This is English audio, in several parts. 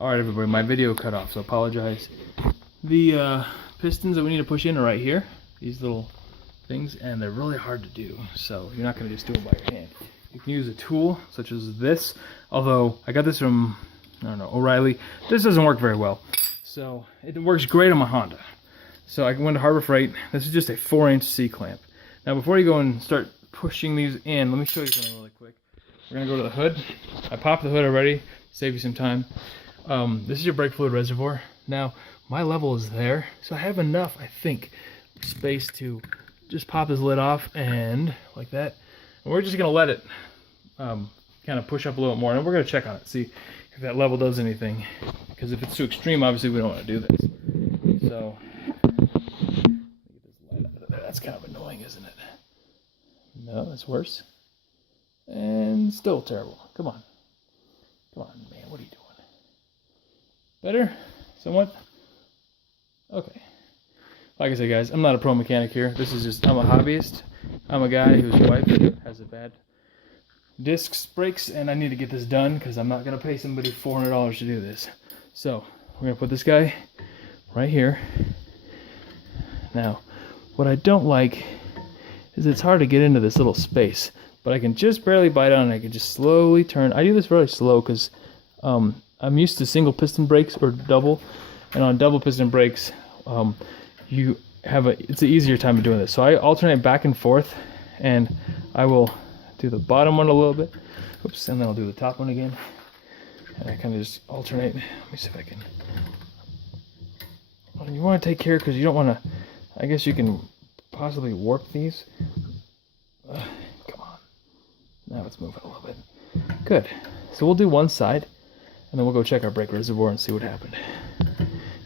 Alright everybody, my video cut off, so apologize. The pistons that we need to push in are right here. These little things, and they're really hard to do. So you're not going to just do them by your hand. You can use a tool, such as this. Although, I got this from, I don't know, O'Reilly. This doesn't work very well. So, it works great on my Honda. So I went to Harbor Freight. This is just a 4-inch C-clamp. Now before you go and start pushing these in, let me show you something really quick. We're going to go to the hood. I popped the hood already, save you some time. This is your brake fluid reservoir. Now, my level is there, so I have enough, I think, space to just pop this lid off and like that. And we're just going to let it kind of push up a little more, and we're going to check on it, see if that level does anything. Because if it's too extreme, obviously we don't want to do this. So, that's kind of annoying, isn't it? No, that's worse. And still terrible. Come on. Come on, man, what are you doing? Better? Somewhat? Okay. Like I said, guys, I'm not a pro mechanic here. This is just, I'm a hobbyist. I'm a guy whose wife has a bad discs brakes, and I need to get this done because I'm not going to pay somebody $400 to do this. So, we're going to put this guy right here. Now, what I don't like is it's hard to get into this little space, but I can just barely bite on and I can just slowly turn. I do this really slow because I'm used to single piston brakes or double, and on double piston brakes, you have it's an easier time of doing this. So I alternate back and forth, and I will do the bottom one a little bit, oops, and then I'll do the top one again, and I kind of just alternate. Let me see if I can. Well, you want to take care because you don't want to. I guess you can possibly warp these. Come on, now it's moving a little bit. Good. So we'll do one side. And then we'll go check our brake reservoir and see what happened.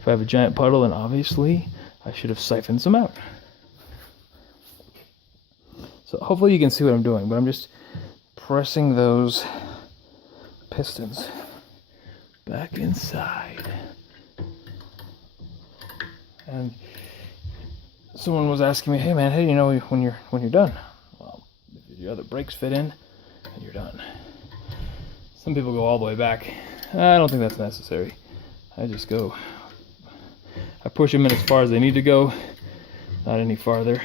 If I have a giant puddle, then obviously I should have siphoned some out. So hopefully you can see what I'm doing, but I'm just pressing those pistons back inside. And someone was asking me, hey man, how do you know when you're done? Well, if your other brakes fit in, then you're done. Some people go all the way back. I don't think that's necessary. I just go. I push them in as far as they need to go, not any farther.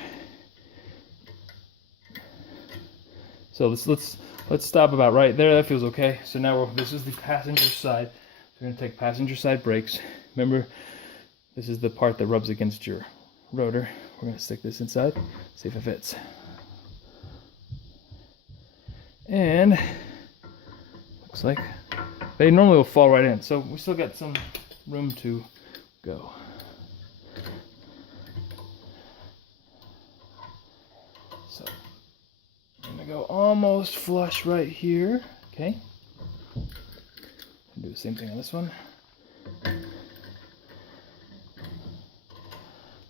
So let's stop about right there. That feels okay. So now this is the passenger side. We're going to take passenger side brakes. Remember, this is the part that rubs against your rotor. We're going to stick this inside, see if it fits. And looks like they normally will fall right in, so we still got some room to go. So I'm gonna go almost flush right here. Okay. Do the same thing on this one.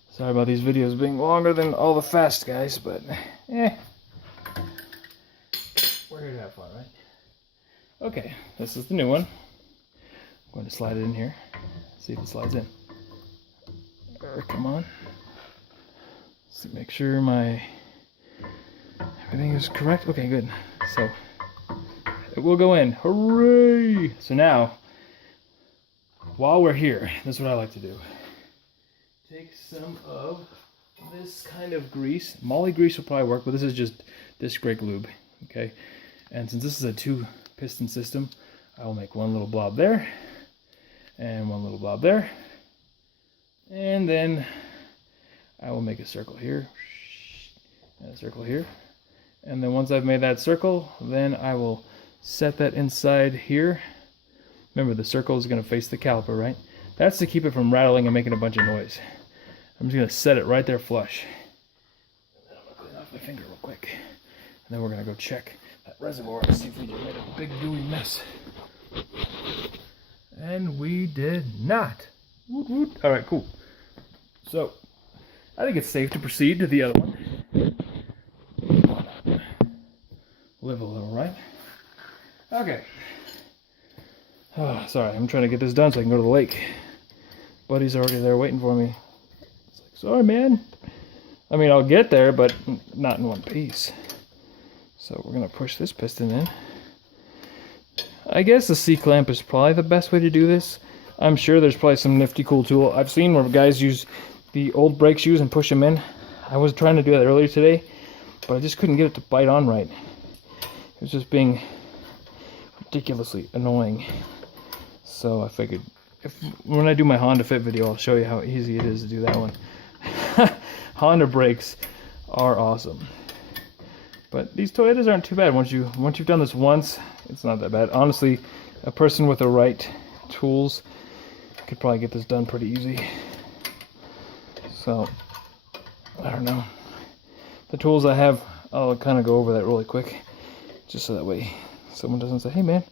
Sorry about these videos being longer than all the fast guys, but we're here to have fun, right? Okay, this is the new one. I'm going to slide it in here. See if it slides in. Come on. Let's make sure everything is correct. Okay, good. So it will go in. Hooray! So now, while we're here, this is what I like to do. Take some of this kind of grease. Moly grease will probably work, but this is just disc brake lube. Okay, and since this is a 2-piston system, I will make one little blob there, and one little blob there, and then I will make a circle here, and a circle here, and then once I've made that circle, then I will set that inside here. Remember, the circle is going to face the caliper, right? That's to keep it from rattling and making a bunch of noise. I'm just going to set it right there flush. And then I'm going to clean off my finger real quick, and then we're going to go check that reservoir and see if we just made a big gooey mess. And we did not. Woot woot. All right, cool. So I think it's safe to proceed to the other one. Live a little, right? Okay. Oh, sorry, I'm trying to get this done so I can go to the lake. Buddy's already there waiting for me. It's like, sorry, man. I mean, I'll get there, but not in one piece. So we're going to push this piston in. I guess the C-clamp is probably the best way to do this. I'm sure there's probably some nifty cool tool. I've seen where guys use the old brake shoes and push them in. I was trying to do that earlier today, but I just couldn't get it to bite on right. It was just being ridiculously annoying. So I figured, when I do my Honda Fit video, I'll show you how easy it is to do that one. Honda brakes are awesome. But these Toyotas aren't too bad. Once you've done this once, it's not that bad. Honestly, a person with the right tools could probably get this done pretty easy. So, I don't know. The tools I have, I'll kind of go over that really quick, just so that way someone doesn't say, hey man,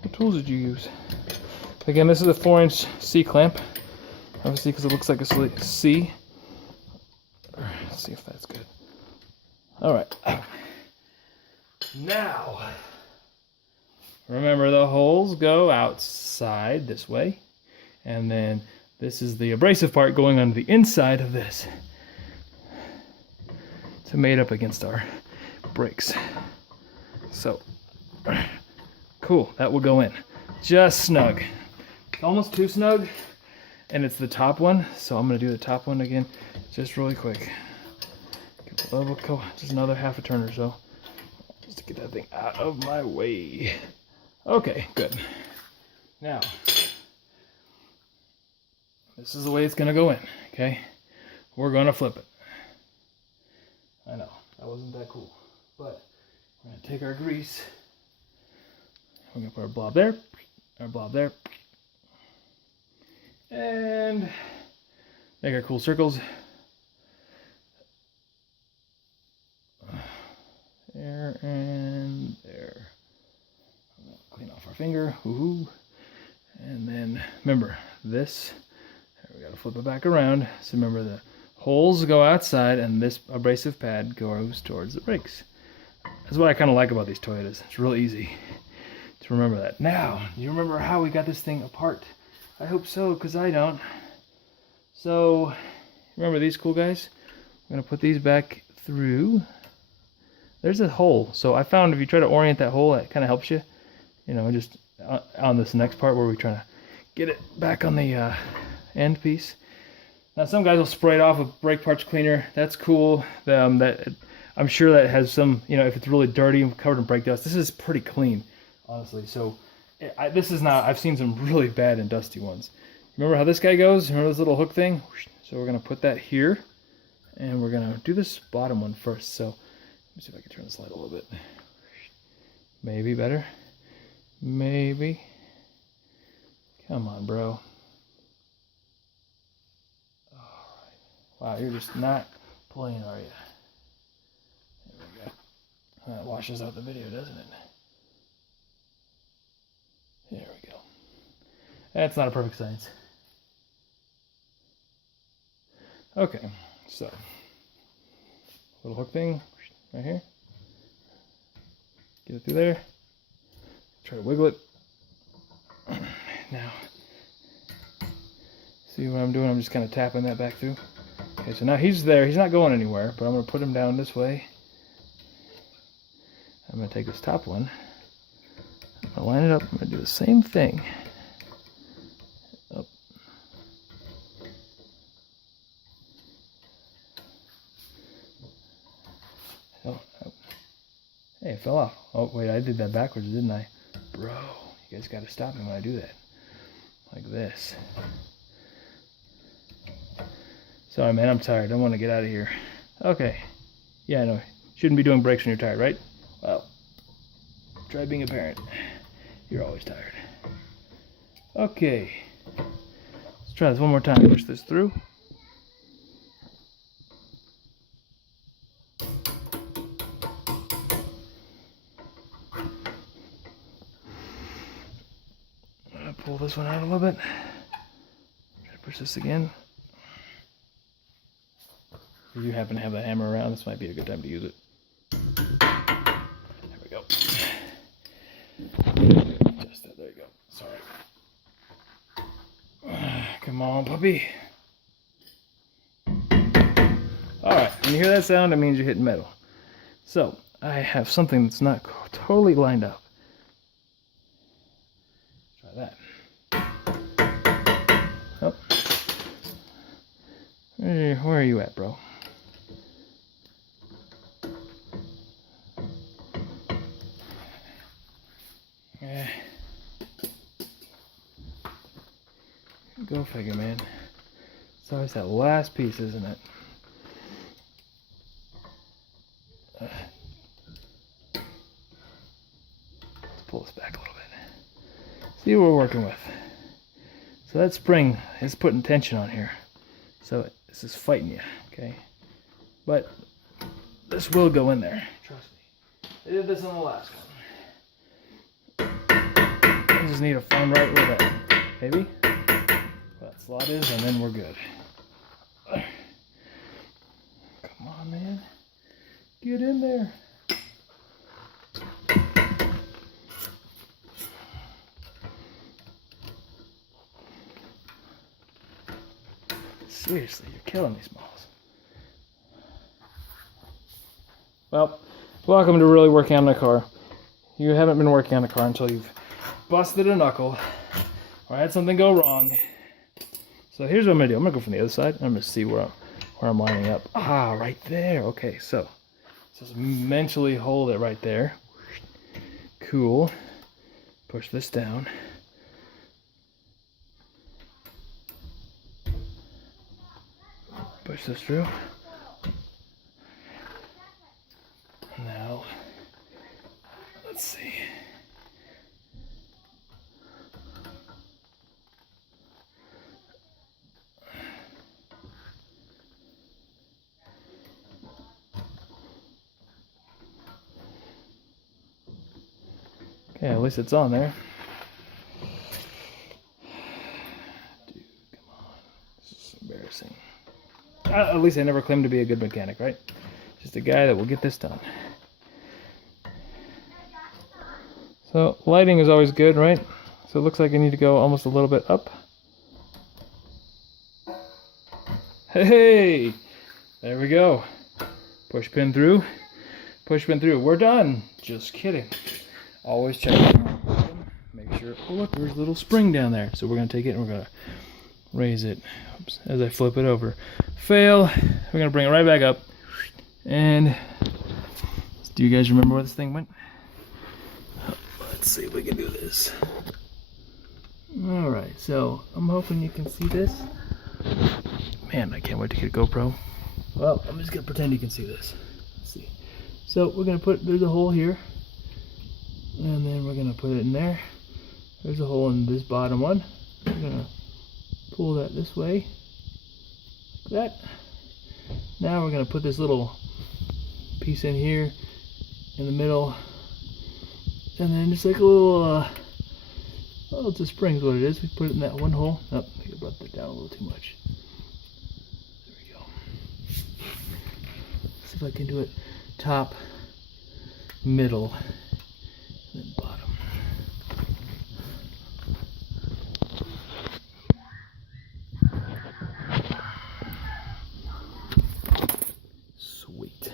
what tools did you use? Again, this is a 4-inch C-clamp, obviously because it looks like a C. Let's see if that's good. Alright. Now, remember the holes go outside this way, and then this is the abrasive part going on the inside of this to mate up against our brakes. So, cool, that will go in. Just snug. Almost too snug, and it's the top one, so I'm going to do the top one again just really quick. Give a level go, just another half a turn or so, just to get that thing out of my way. Okay, good. Now, this is the way it's going to go in, okay? We're going to flip it. I know, that wasn't that cool, but we're going to take our grease, we're going to put our blob there, and make our cool circles. There and there. Clean off our finger. Woohoo. And then remember this. We gotta flip it back around. So remember the holes go outside and this abrasive pad goes towards the brakes. That's what I kind of like about these Toyotas. It's real easy to remember that. Now, do you remember how we got this thing apart? I hope so, because I don't. So, remember these cool guys? I'm going to put these back through. There's a hole. So I found if you try to orient that hole, it kind of helps you. You know, just on this next part where we're trying to get it back on the end piece. Now some guys will spray it off with brake parts cleaner. That's cool. I'm sure that has some, you know, if it's really dirty and covered in brake dust. This is pretty clean, honestly. So this is not, I've seen some really bad and dusty ones. Remember how this guy goes? Remember this little hook thing? So we're going to put that here, and we're going to do this bottom one first. So let me see if I can turn this light a little bit. Maybe better. Maybe. Come on, bro. Alright. Wow, you're just not playing, are you? There we go. That washes out the video, doesn't it? There we go. That's not a perfect science. Okay, so little hook thing right here. Get it through there. Try to wiggle it. Now, see what I'm doing? I'm just kind of tapping that back through. Okay, so now he's there. He's not going anywhere, but I'm going to put him down this way. I'm going to take this top one. I'm going to line it up. I'm going to do the same thing. Up. Oh, oh. Hey, it fell off. Oh, wait, I did that backwards, didn't I? Bro, you guys got to stop me when I do that. Like this. Sorry, man, I'm tired. I want to get out of here. Okay. Yeah, I know. Shouldn't be doing brakes when you're tired, right? Well, try being a parent. You're always tired. Okay. Let's try this one more time. Push this through. I'm going to pull this one out a little bit. Try to push this again. If you happen to have a hammer around, this might be a good time to use it. There we go. Just that, there you go. Sorry. Come on, puppy. Alright, when you hear that sound, it means you're hitting metal. So, I have something that's not totally lined up. Try that. Where are you at, bro? Go figure, man. It's always that last piece, isn't it? Let's pull this back a little bit. See what we're working with. So that spring is putting tension on here. So this is fighting you, okay? But this will go in there. Trust me. I did this on the last one. I just need to find right where that, maybe? That slot is, and then we're good. Come on, man. Get in there. Seriously, you're killing these balls. Well, welcome to really working on the car. You haven't been working on the car until you've busted a knuckle or had something go wrong. So here's what I'm gonna do. I'm gonna go from the other side. I'm gonna see where I'm lining up. Ah, right there. Okay, so just mentally hold it right there. Cool. Push this down. Push this through. Now, let's see. Okay, at least it's on there. Dude, come on. This is embarrassing. At least I never claimed to be a good mechanic, right? Just a guy that will get this done. So, lighting is always good, right? So it looks like I need to go almost a little bit up. Hey! There we go. Push pin through. Push pin through. We're done. Just kidding. Always check. Make sure. Oh, look, there's a little spring down there. So we're going to take it and we're going to raise it. Oops, as I flip it over. Fail. We're going to bring it right back up. And do you guys remember where this thing went? Let's see if we can do this. Alright, so I'm hoping you can see this. Man, I can't wait to get a GoPro. Well, I'm just going to pretend you can see this. Let's see. So we're going to put, there's a hole here. And then we're going to put it in there. There's a hole in this bottom one. We're going to pull that this way. Like that. Now we're going to put this little piece in here in the middle. And then just like a little, well, it's a spring is what it is. We put it in that one hole. Oh, I think I brought that down a little too much. There we go. See if I can do it top, middle, and then bottom. Sweet.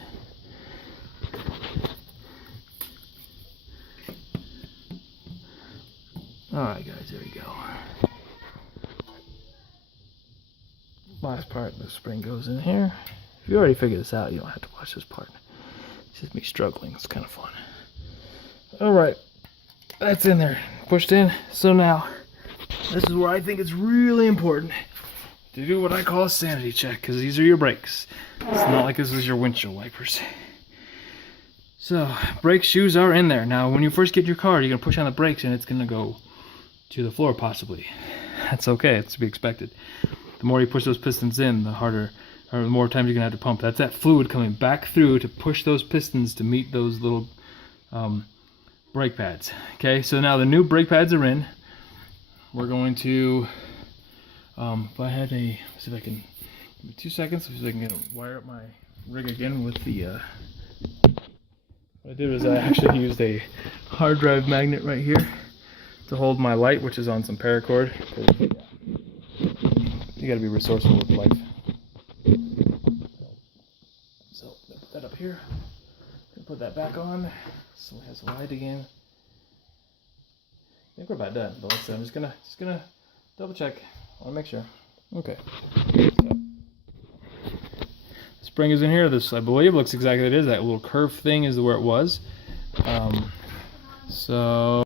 Alright guys, there we go. Last part, the spring goes in here. If you already figured this out, you don't have to watch this part. It's just me struggling, it's kind of fun. Alright, that's in there, pushed in. So now, this is where I think it's really important to do what I call a sanity check, because these are your brakes. It's not like this is your windshield wipers. So, brake shoes are in there. Now, when you first get your car, you're going to push on the brakes and it's going to go to the floor possibly. That's okay, it's to be expected. The more you push those pistons in, the harder, or the more times you're gonna have to pump. That's that fluid coming back through to push those pistons to meet those little brake pads. Okay, so now the new brake pads are in. We're going to, if I had a, see if I can, give me 2 seconds, see if I can wire up my rig again with the, what I did was I actually used a hard drive magnet right here to hold my light, which is on some paracord. You gotta be resourceful with life. So, put that up here. Put that back on. So it has light again. I think we're about done, but let's, I'm just gonna double check. I wanna make sure. Okay. So, spring is in here. This, I believe, looks exactly what it is. That little curved thing is where it was. So